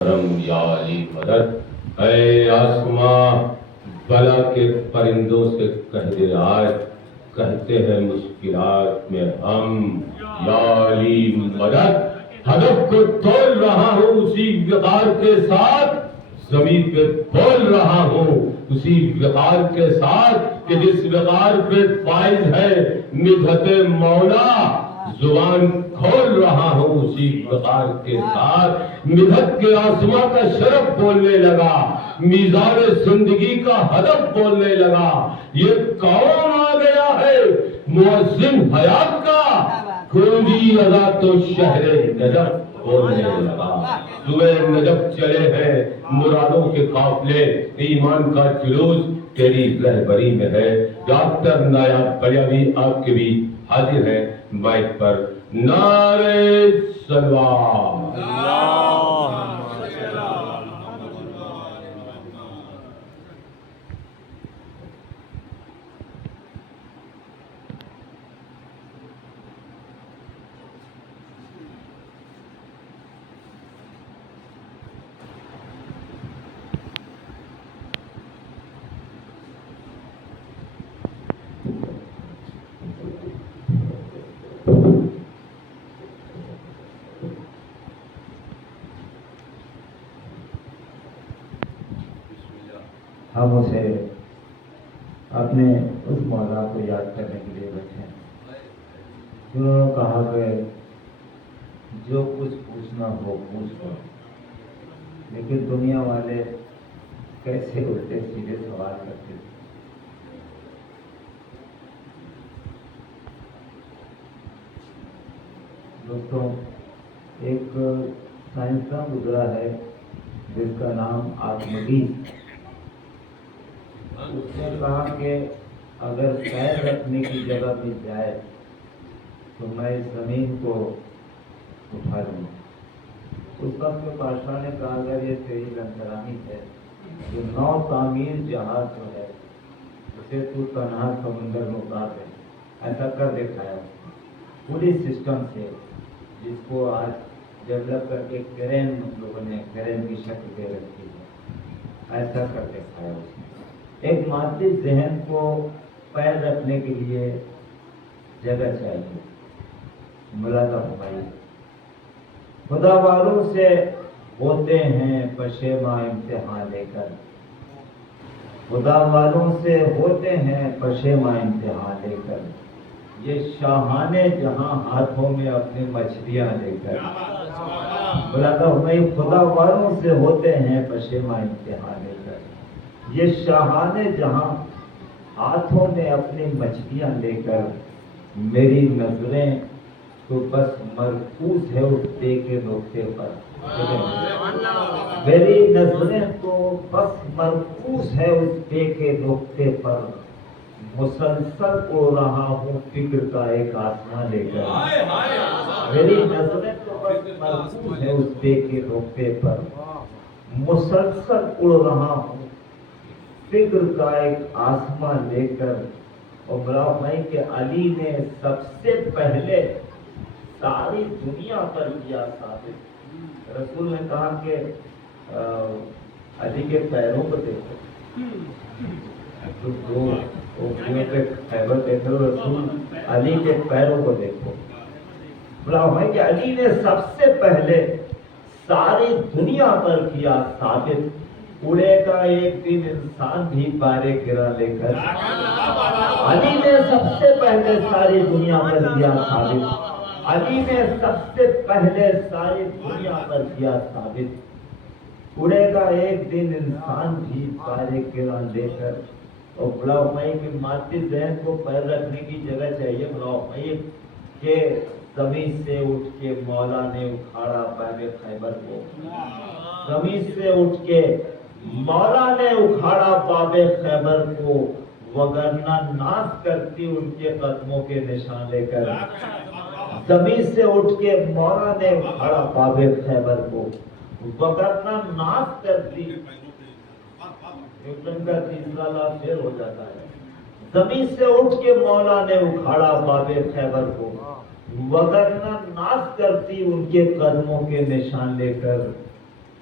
کرم یا علی مدد، اے آسماں بلا کے پرندوں سے کہہ دے آج کہتے ہیں مشکلات میں ہم، یا علی مدد۔ ہدف کو تول رہا ہوں اسی وقار کے ساتھ، زمین پہ بول رہا ہوں اسی وقار کے ساتھ کہ جس وقار پہ فائز ہے مدحت مولا، زبان کھول رہا ہوں اسی وقار کے ساتھ، مدحت کے آسماں کا شرف بولنے لگا، میزان زندگی کا ہدف بولنے لگا۔ یہ کون آ گیا ہے مؤذن حیات کا، گونجی اذاں تو شہر نجف بولنے لگا۔ صبح نجف چلے ہیں مرادوں کے قافلے، ایمان کا جلوس تیری رہبری میں ہے۔ ڈاکٹر نایاب بلیاوی آپ کے بھی حاضر ہیں مائک پر۔ نعرہ سلوات۔ ہم اسے اپنے اس مولا کو یاد کرنے کے لیے بیٹھے ہیں جنہوں نے کہا کہ جو کچھ پوچھنا ہو پوچھ لو، لیکن دنیا والے کیسے الٹے سیدھے سوال کرتے تھے۔ دوستوں، ایک سائنسداں گزرا ہے جس کا نام آرکمیڈیز۔ اس نے کہا کہ اگر پیر رکھنے کی جگہ مل جائے تو میں اس زمین کو اٹھا لوں۔ اس وقت کے بادشاہ نے کہا اگر یہ تیری لنگرانی ہے، جو نو تعمیر جہاز جو ہے اسے تو تنہا سمندر میں اتار دے۔ ایسا کر دکھایا پوری سسٹم سے، جس کو آج ڈیولپ کر کے کرین لوگوں نے کرین کی شکل دے رکھی ہے۔ ایسا کر دکھایا اس نے۔ ایک مادی ذہن کو پیر رکھنے کے لیے جگہ چاہیے۔ ملاحظہ فرمائیے، خدا والوں سے ہوتے ہیں پشیماں امتحان لے کر، خدا والوں سے ہوتے ہیں پشیماں امتحان لے کر، یہ شاہان جہاں ہاتھوں میں اپنی مچھلیاں لے کر۔ ملاحظہ فرمائیے، خدا والوں سے ہوتے ہیں پشیماں امتحان لے کر، یہ شاہان جہاں ہاتھوں میں اپنی مچھلیاں لے کر، میری نظریں تو بس مرکوز ہے اس پے کے نقطے پر۔ میری نظریں تو بس مرکوز ہے اس پے کے نقطے پر، مسلسل اڑ رہا ہوں فکر کا ایک آسمان لے کر۔ میری نظریں تو بس مرکوز ہے اس پے کے نقطے پر، مسلسل اڑ رہا ہوں فکر کا ایک آسمان لے کر۔ اور براہمائی کے علی نے سب سے پہلے ساری دنیا پر کیا ثابت۔ رسول نے کہا کہ علی کے پیروں کو دیکھو، خیبر دیکھو، رسول علی کے پیروں کو دیکھو۔ براہمائی کے علی نے سب سے پہلے ساری دنیا پر کیا ثابت، اڑے گا ایک دن انسان بھی بارے گرا لے کر۔ علی نے سب سے پہلے ساری دنیا پر کیا ثابت، علی نے سب سے پہلے ساری دنیا پر کیا ثابت، اڑے گا ایک دن انسان بھی بارے گرا لے کر۔ اور بلاؤمائی کے مادی ذہن کو پیر رکھنے کی جگہ چاہیے۔ بلاؤمائی کہ زمین سے اٹھ کے مولا نے اکھاڑا باب خیبر کو، زمین سے اٹھ کے مولا نے اکھاڑا باب خیبر کو، وگرنہ ناز کرتی ان کے قدموں کے نشان لے کر۔ زمین سے اٹھ کے مولا نے اکھاڑا باب خیبر کو، وگرنہ ناز کرتی۔ نیوٹن کا تیسرا لا فیل ہو جاتا ہے۔ زمین سے اٹھ کے مولا نے اکھاڑا باب خیبر کو، وگرنہ ناز کرتی ان کے قدموں کے نشان لے کر۔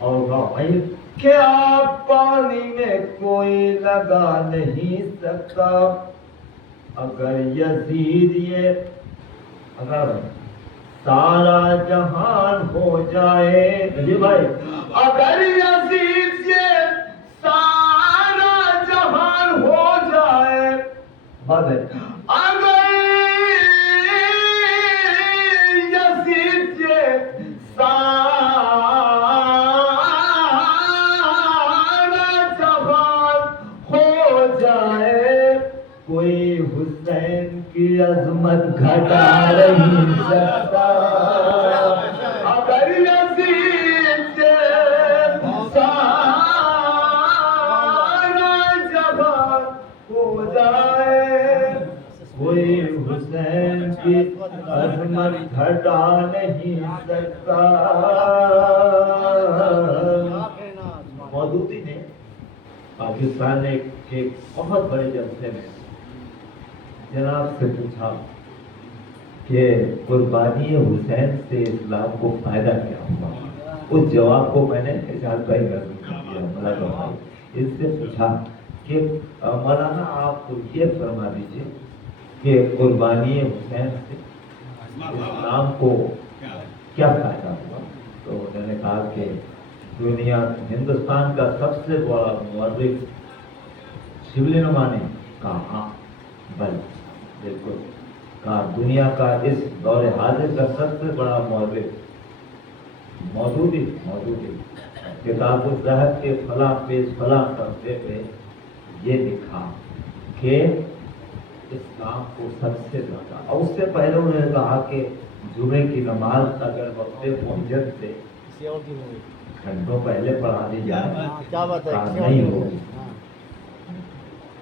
اور بھائی کیا پانی میں کوئی لگا نہیں سکتا اگر یزید یہ اگر سارا جہان ہو جائے جی بھائی اگر یزید یہ سارا جہان ہو جائے بات ہے اگر یزید یہ سارا جہان ہو جائے کوئی حسین کی عظمت گھٹا نہیں سکتا اگر یزید سے سارا جہان ہو جائے کوئی حسین کی عظمت گھٹا نہیں سکتا مودودی نے پاکستان نے ایک بہت بڑے جلسے میں جناب سے پوچھا کہ قربانی حسین سے اسلام کو فائدہ کیا ہوا اس جواب کو میں نے اعجاز بھائی نظم کر دیا مولانا بھائی اس سے پوچھا کہ مولانا آپ یہ فرما دیجیے کہ قربانی حسین سے اسلام کو کیا فائدہ ہوا تو انہوں نے کہا کہ دنیا ہندوستان کا سب سے بڑا مورخ شبلی نما نے کہا بل بالکل کہا دنیا کا اس دور حاضر کا سب سے بڑا مورخ مودودی کتاب الذہب کے فلاں پیج فلاں صفحے پہ یہ لکھا کہ اسلام کو سب سے زیادہ اور اس سے پہلے انہوں نے کہا کہ جمعے کی نماز اگر وقت پہنچت سے گھنٹوں پہلے پڑھا دی جائے نہیں ہوگی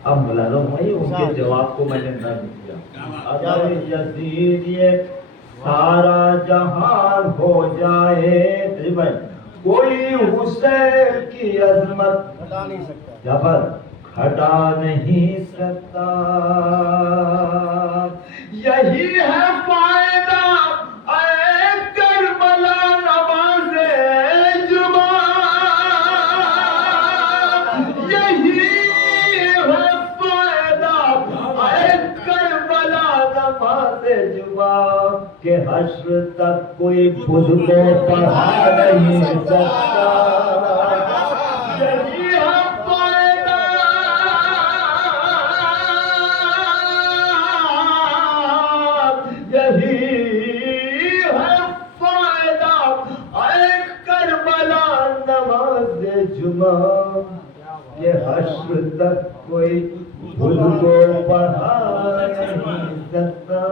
اب مولانا بھائی ان کے جواب کو میں نے نہ دیا اگر یزید یہ سارا جہان ہو جائے کوئی حسین کی عظمت جبر ہٹا نہیں سکتا یہی ہے فائدہ اے کربلا نماز جمعہ یہی ہے فائدہ اے کربلا نماز جمعہ کہ حشر تک کوئی خود کو پڑھا نہیں سکتا یہی ہے فائدہ یہی ہے فائدہ اے کربلا نماز جمعہ یہ حشر تک کوئی خود کو پڑھا نہیں سکتا